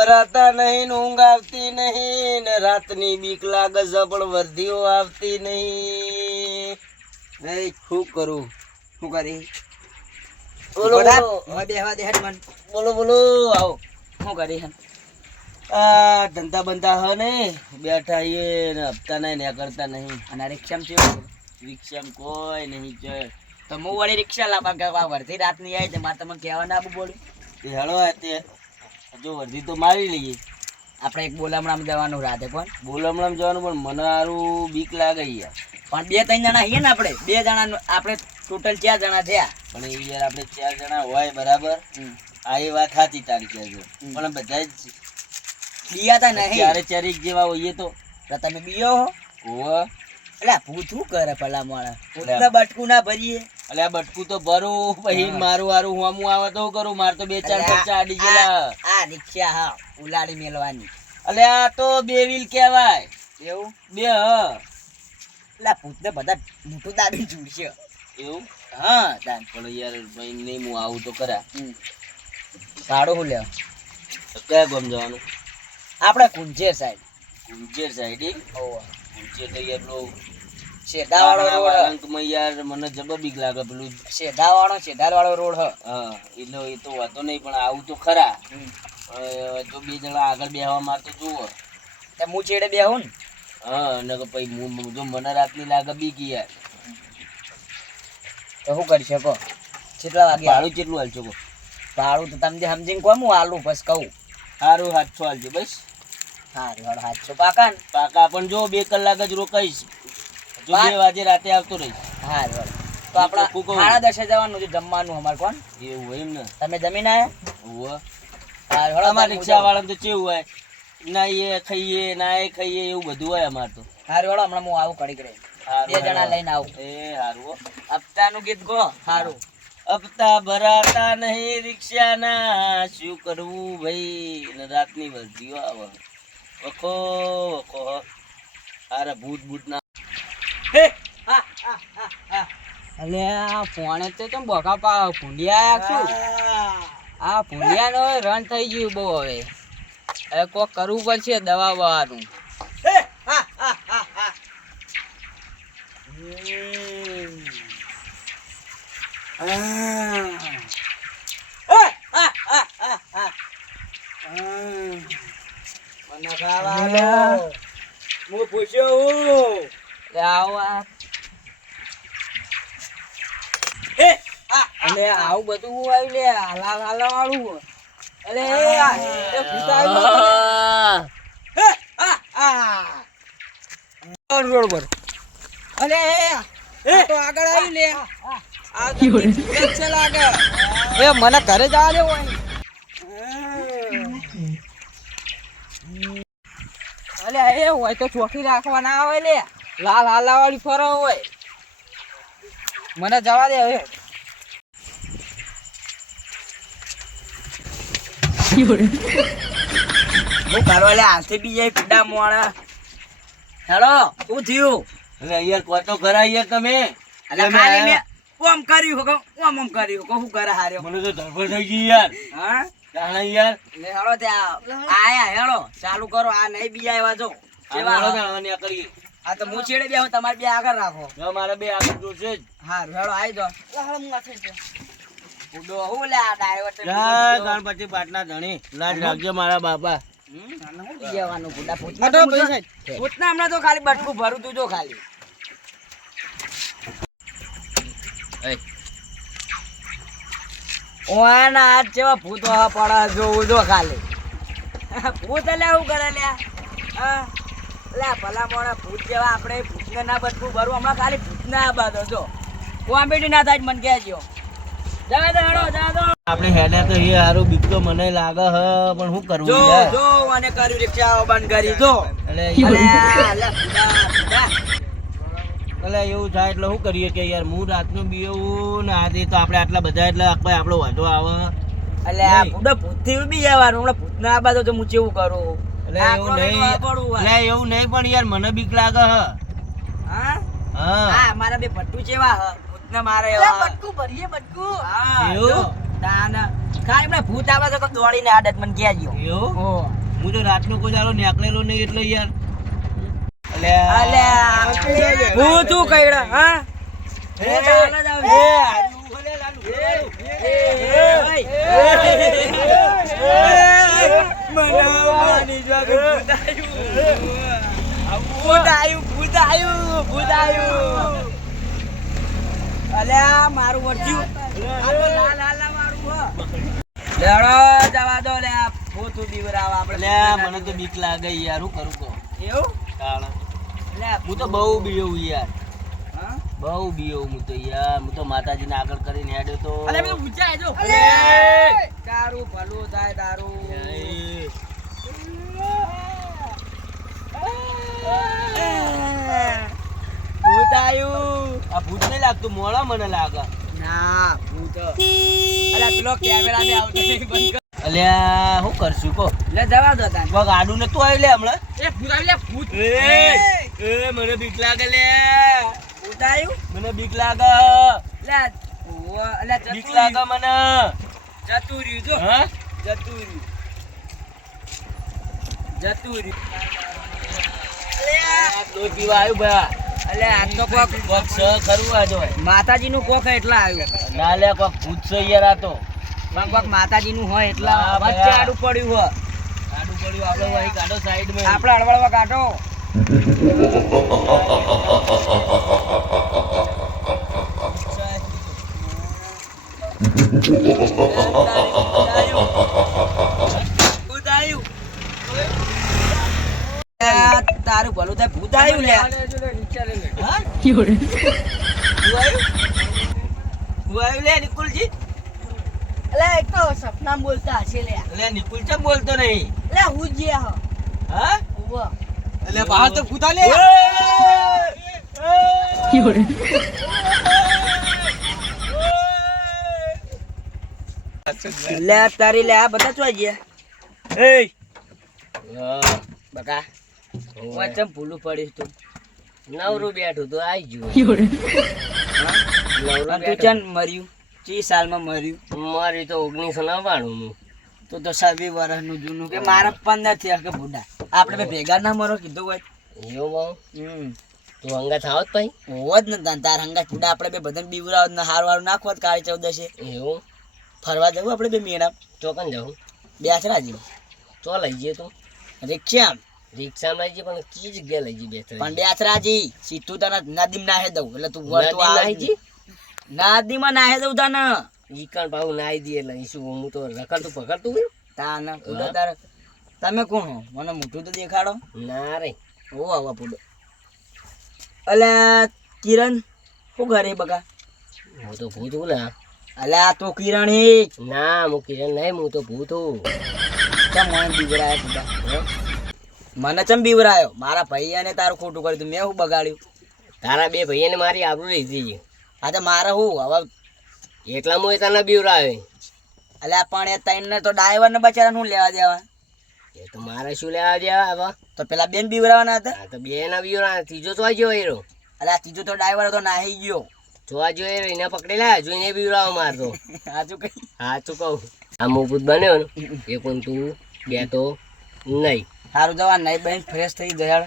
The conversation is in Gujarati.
ભરાતા નહીં ને ઊંઘ આવતી નહીં ને રાતની બીક લાગે છે પણ વર્ધીઓ આવતી નહીં. શું કરું? શું કરી? બોલો બોલો બોલો આવો. શું કરી? આ ધંધા બંધા હ ને બેઠા એ ને હપ્તા નહીં કરતા નહીં. અને રિક્ષામાં કેવું? રિક્ષામાં કોઈ નહીં છે. તો હું વળી રિક્ષા લાવવા વર્ધી રાત ની આવી મારે તમને કહેવા ના બોલું. તે હેળો તે જો વર્ધી તો મારી લઈએ. આપણે એક બોલામણામાં જવાનું રાતે પણ બોલમણામ જવાનું પણ મને સારું બીક લાગે યાર. પણ 2-3 જણા છીએ ને આપણે 2 જણા આપણે ટોટલ 4 જણા થયા. પણ એ યાર આપણે 4 જણા હોય બરાબર. આ એ વાત સાચી તારી કહેજો પણ બધા જ બીયાતા નહીં. ચારે ચારેક જેવા હોઈએ તો તમે બીયો હો? ઓહ એટલે ભૂત શું કરે ભલા મોણા? ભૂતના બટકું ના ભરીએ. એટલે આ બટકું તો ભરું પછી મારું હારું હું આવે તો શું કરું? મારે તો 2-4 ખર્ચા આડી ગયેલા. આ રિક્ષા હા ઉલાડી મેલવાની. એટલે આ તો 2 વ્હીલ કહેવાય. એવું 2 હ એટલે ભૂતને બધા મોટું દાબી જુડશે. એવું હા દાન પણ યાર ભાઈ નહીં હું આવું તો ખરા. ભાડું શું લેવા? કયા ગામ જવાનું? આપણે કુંજેર સાઈડ. કુંજેર સાઈડ? ઓહ કુંજેર તો યાર પેલો શેઢાવાળો રોડ. અંકમાં યાર મને જબર બીક લાગે પેલું શેઢાવાળો રોડ હ. હા એટલે એ તો વાતો નહીં પણ આવું તો ખરા. તો 2 જણા આગળ બેહવા મારતો જુઓ. તે હું છેડે બેહું ને. હા ને પછી જો મને રાતની લાગે બીક યાર તો શું કરી શકો? કેટલા વાગે ભાડું કેટલું હાલશો કહો? ભાડું તો તમે સમજીને કહો હું આલું બસ કહું. સારું 700 હાલજો બસ. હા 700 પાકા ને? પાકા પણ જો 2 કલાક જ રોકાઈશ. જો 2 વાગે રાતે આવતો રહીશ. હા તો આપણા 10:30 જવાનું છે જમવાનું અમારે કોણ એવું હોય એમ ને? તમે જમીન આયા? હોવ અમારે રિક્ષા વાળા તો કેવું હોય નાઈએ ખાઈએ નાએ ખાઈએ એવું બધું હોય અમારે તો. હારું હેડો હમણાં હું આવું કડી કરે. 2 જણા લઈને આવું. એ હારું. હપ્તાનું ગીત ગો. હારું. હપ્તા ભરાતા નહીં રિક્ષાના શું કરવું ભાઈ ને રાતની વર્ધીઓ આવે. વખો વખો અરે ભૂત ના. અલે આ ફોને તો કેમ બોકા પા ભૂંડિયા શું? આ ભૂંડિયાનો રન થઈ ગયું બહુ હવે. હવે કોક કરવું પડશે દવા બવાનું. મને ખાવા હું પૂછ્યો હું અને આવું બધું આવ્યું લે હાલા વાળું. અરે રોડ અરે તો આગળ આવ્યું લે. લાગે એ મને ઘરે જવા દેવો. અલે એ હોય તો ચોખી રાખવા ના આવે લે. લાલ હાલા વાળી ફરો હોય. મને જવા દે હવે. હું કરવા લે હાથે બી જાય પીડા મોણા. હેલો શું થયું? એટલે યાર કોઈ તો ઘર યાર તમે. અલે ખાલી મે ઓમ કર્યું હો ઓમ કર્યું કો હું કરે હાર્યો. મને તો ધરપડ થઈ ગઈ યાર. હા જાણે યાર લે હેલો ત્યાં આયા હેલો ચાલુ કરો. આ નહીં બી આવ્યા જો કેવા જાણવાની કરી. આ તો હું છેડે બે તમારે બે આગળ રાખો. જો મારે 2 આગળ જોશે જ. હારું હેલો આવી જાઓ. હેલો હું આ થઈ ગયો ઉડો હું લે આ ડાયવર્ટર. જય ગણપતિ પાટના ધણી લાજ રાખજો મારા બાપા. હું બીજાવાનું ગુડા પૂછના હમણાં તો ખાલી બટકું ભરું તું જો ખાલી. ઓના આજ જેવા ભૂત પડે જોવું જો ખાલી. ભૂત એટલે શું કરે લ્યા? હા લે ભલા મોણા ભૂત જેવા આપણે ભૂતને ના બટકું ભરું હમણાં ખાલી ભૂતને આ બાદો જો કોમેડી ના થાય મને કહેજો. જા દો હેડો જા દો. આપણે હેડે તો એ હારું બીક તો મને લાગે હ પણ શું કરવું જો યાર. જો મને કર્યું રિક્ષા બંધ કરી જો. એટલે એવું થાય એટલે શું કરીએ કે યાર હું રાતનું બીવું ને આજે તો આપણે આટલા બધા એટલે આપણો વાંધો આવે. એટલે આ ભૂડો ભૂતથી બી જવાનું હમણાં ભૂતના આ બાજુ તો હું કેવું કરું. એટલે એવું નહીં એટલે એવું નહીં પણ યાર મને બીક લાગે હ. હા હા હા મારા બે પટ્ટુ જેવા હ ભૂતને મારે બટકું ભરીએ બટકું. હા એવું તાના ખાલી એમને ભૂત આવે છે તો દોડીને આદત મને કહેજો. એવું ઓ હું તો રાતનો કોઈ દાડો નીકળેલો નહીં એટલે યાર. અલ્યા ભૂત તું કઈડા હા ભૂત હાલ જ આવે. અલ્યા મારું વર્જ્યું આ તો લાલ લાલ મારું હો. લેડો જવા દો લે ભૂત બીવરાવ આપણે. મને તો બીક લાગે યાર, હું કરું કહો. એવું લે હું તો બહુ બીવું યાર, હા બહુ બીવું હું તો યાર. હું તો માતાજીને આગળ કરીને હેડ્યો તો. અલે પેલું ઊંચા જો તારું ભલું થાય તારું. ભૂત આયું. આ ભૂત નહીં લાગતું, મોળા મને લાગે. ના ભૂત અલા પેલો કેમેરા ને આવતો નહીં બંધ કર. અલ્યા હું કરશું કહો. લે જવા દો તાન. બગ આડું નતું આવી લે હમણાં. એ ભૂત આવી લે ભૂત. મને બીક લાગે લે, ભૂત આયું મને બીક લાગે, લે ઓ અલા બીક લાગે મને. જતું રહ્યું જો હા જતું રહ્યું જતું રહ્યું. દૂધ પીવા આવ્યું ભાઈ. અલે આ તો કોક કોક સ કરવું આ જો માતાજી નું કોક એટલા આવ્યું. ના લે કોક ભૂત છે યાર. આ તો પણ કોક માતાજી નું હોય એટલા હા, વચ્ચે ભયા. આડું પડ્યું હોય. આડું પડ્યું આપણે અહીં કાઢો સાઈડ માં. આપણે અડવળવા કાઢો. ભૂત આયું. તારું ભલું થાય ભૂત આવ્યું લે. હા? હું આવ્યું લે નિકુલજી. અલે એક તો સપના બોલતા હશે લે. લે નિકુલ ચમ બોલતો નહીં. લે હું જે હા હા એટલે બહાર તો ભૂતા લે. લે તારી લે આ બધા ચોઈ ગયા. એ બકા વચમ ભૂલું પડીશ તું. નવરું બેઠું તો આવી ગયું. અને તું ચન મર્યું ચી સાલમાં મર્યું. મારી તો 1999 તું તો 20 વર્ષનું જૂનું કે મારા 15 થયા કે બુડા. આપણે બે ભેગા ના મરો કીધું હોય. એવું તું અંગા થાવત ભાઈ. હોત ને તાર હંગા બુડા આપણે બે બધાને બીવરાવ ને હાર વાળું નાખવત કાળી 14 એવું ફરવા જવું આપણે બે મેળા ચોકન જાઉં બેસરાજી ચો લઈ જઈએ તું. રિક્ષા રિક્ષામાં લઈ જઈએ પણ કઈ જગ્યા લઈ જઈએ પણ બેસરાજી સીધું તને નદીમ નાહે દઉં એટલે તું નદીમ નાહી જી? નદીમાં નાહે દઉં તને ઈકણ પાછું નાઈ દઈએ એટલે શું હું તો રખડતું પકડતું હોય. તાને પુડો તાર તમે કોણ હો મને મોઢું તો દેખાડો. ના રે ઓ આવા પુડો. અલ્યા કિરણ શું ઘરે બકા. હું તો ભૂત હું ને. અલ્યા તો કિરણ હી ના હું કિરણ નહીં, હું તો ભૂત હું. ચમ મને બીવરાયો પુડા. મને ચમ બીવરાયો મારા ભૈયાને તારું ખોટું કર્યું તું મેં શું બગાડ્યું. તારા બે ભાઈને મારી આબરૂ લીધી. આ તો મારે હું હવે એટલા હું તને બીવરાવે. અલ્યા પણ એ તઈને તો ડ્રાઈવર ને બચારા શું લેવા દેવા. એ તો મારે શું લેવા દેવા હવે. તો પેલા બેન બીવરાવાના હતા. આ તો બે ના બીવરા, ત્રીજો તો ગયો એરો. અલ્યા ત્રીજો તો ડ્રાઈવર હતો નાહી ગયો. જોવા જોઈએ એને પકડેલા જોઈને બીવરાવો મારતો. સાચું કઈ સાચું કહું. આ મોભૂત બન્યો ને એ પણ તું બેતો નહીં. સારું જવા નહીં બહેન ફ્રેશ થઈ ગયા.